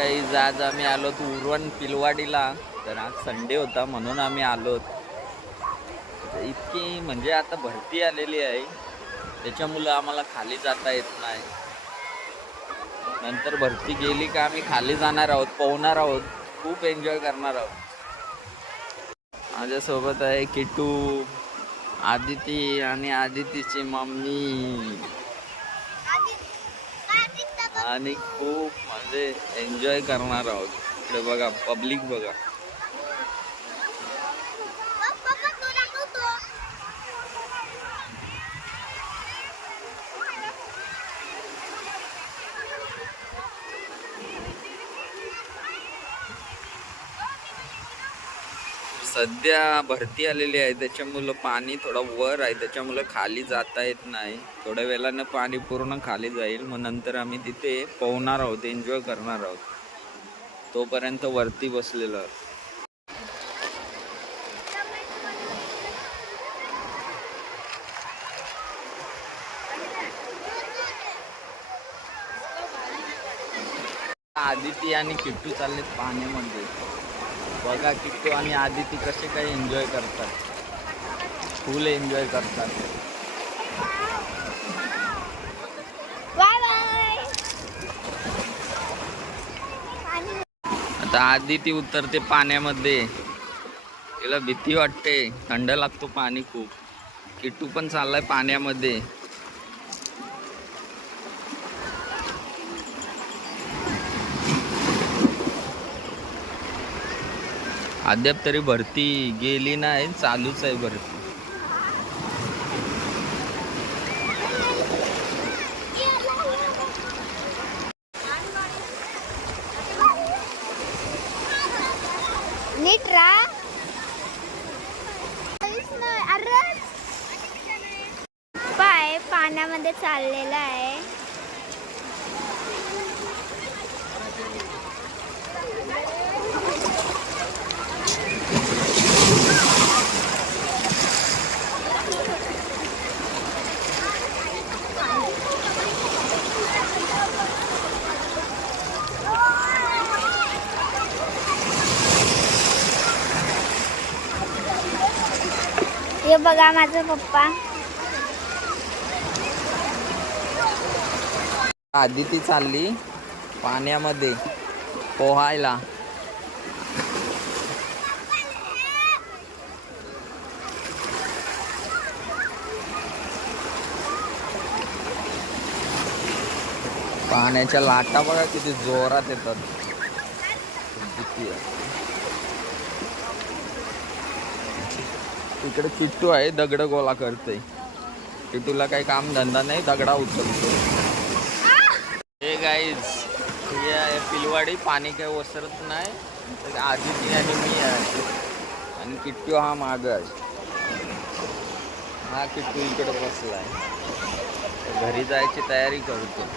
काही आज आम्ही आलो उरण पिलवाडीला. तर आज संडे होता म्हणून आम्ही आलो. इतकी म्हणजे आता भरती आलेली आहे त्याच्यामुळं आम्हाला खाली जाता येत नाही. नंतर भरती गेली का आम्ही खाली जाणार आहोत, पोहणार आहोत, खूप एन्जॉय करणार आहोत. माझ्यासोबत आहे किटू, आदिती आणि आदितीची मम्मी आणि खूप म्हणजे एन्जॉय करणार आहोत. इकडे बघा पब्लिक बघा. सध्या भरती आलेली आहे त्याच्यामुळं पाणी थोडं वर आहे, त्याच्यामुळं खाली जाता येत नाही. थोड्या वेळानं पाणी पूर्ण खाली जाईल, मग नंतर आम्ही तिथे पोहणार आहोत, एन्जॉय करणार आहोत. तोपर्यंत वरती बसलेलो आहोत. आदिती आणि किट्टू चाललेत पाण्यामध्ये. बघा किट्टू आणि आदिती कसे काही एन्जॉय करतात, फुल एन्जॉय करतात. आता आदिती उतरते पाण्यामध्ये, तिला भीती वाटते, थंड लागतो पाणी खूप. किट्टू पण चाललाय पाण्यामध्ये. अद्याप तरी भरती गेली नाही, चालूच आहे भरती. नीट राहा. पाय पाण्यामध्ये चाललेला आहे. हे बघा माझा पप्पा. आदिती चालली पाण्यामध्ये पोहायला. पाण्याच्या लाटा बघा किती जोरात येतात. इकडे किट्टू आहे, दगड गोळा करते. किट्टूला काही काम धंदा नाही, दगडा उचलतो. हे गाईज, हे आहे पिलवाडी. पाणी काही ओसरत नाही. आदिती आणि मी आहे आणि किट्टू हा माग आहे. हा किट्टू इकडे बसलाय, घरी जायची तयारी करतो.